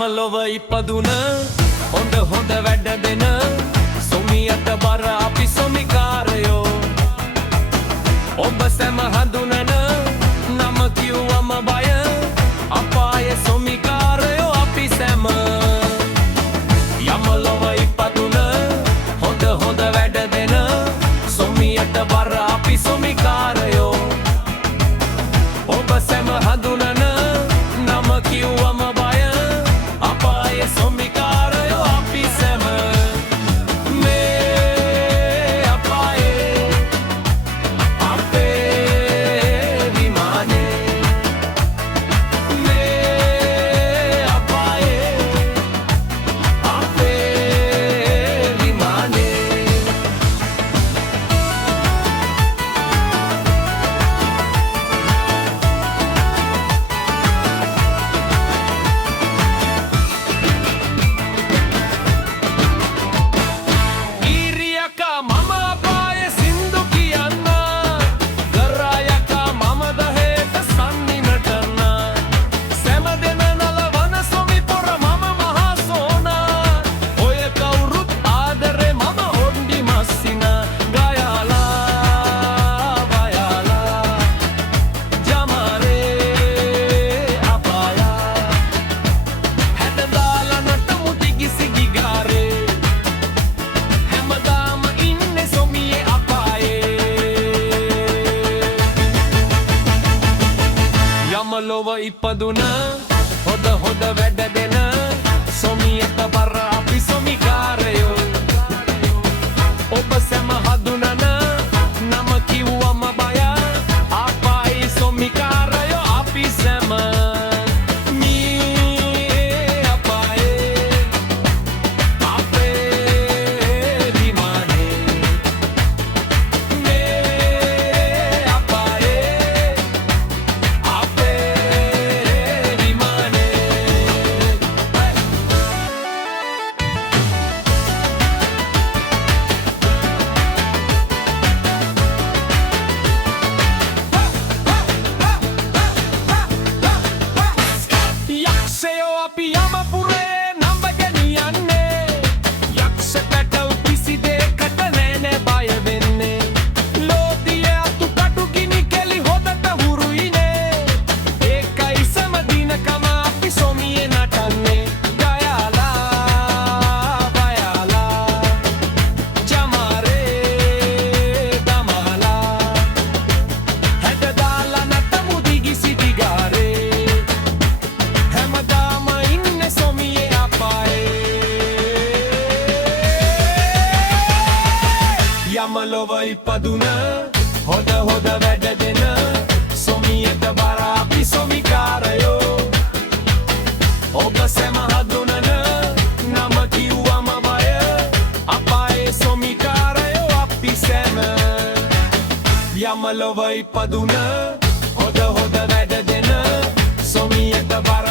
යමලොව ඉපදුන හොඳ හොඳ වැඩ දෙන සොමියට බර අපි සොමිකාරයෝ ඔබ සැම හඳුනන නම කිව්වම බය අපායේ සොමිකාරයෝ අපි සැම යමලොව ඉපදුන හොඳ හොඳ වැඩ දෙන සොමියට බර අපි සොමිකාරයෝ ඔබ සැම හඳුනන නම කිව්වම බය අපායේ සොමිකාරයෝ අපි සැම මේ අපායේ අපේ විමානේ මේ අපායේ අපේ විමානේ යමලොව ඉපදුන හොඳ හොඳ වැඩ දෙන සොමියට බර අපි සොමිකාරයෝ ඔබ සැම හඳුනන නම කිව්වම බය අපායේ සොමිකාරයෝ අපි සැම මේ අපායේ අපේ විමානේ මේ අපායේ අපි යමපුරේ නම්බ ගෙනියන්නේ යක්ෂ පැටව් කිසි දෙයකට නෑ බය වෙන්නේ ලෝදියේ අතු කටු ගිනි කෙලි හොදට හුරුයිනේ ඒකයි සම දිනකම අපි සොමියේ නටන්නේ ගයාලා බයාලා ජමාරේ දමාලා හැඩ දාලා නටමු දිගිසි දිගාරේ යමලොව ඉපදුන හොඳ හොඳ වැඩ දෙන සොමියට බර අපි සොමිකාරයෝ ඔබ සැම හඳුනන නම කිව්වම බය අපායේ සොමිකාරයෝ අපි සැම යමලොව ඉපදුන හොඳ හොඳ වැඩ දෙන සොමියට බර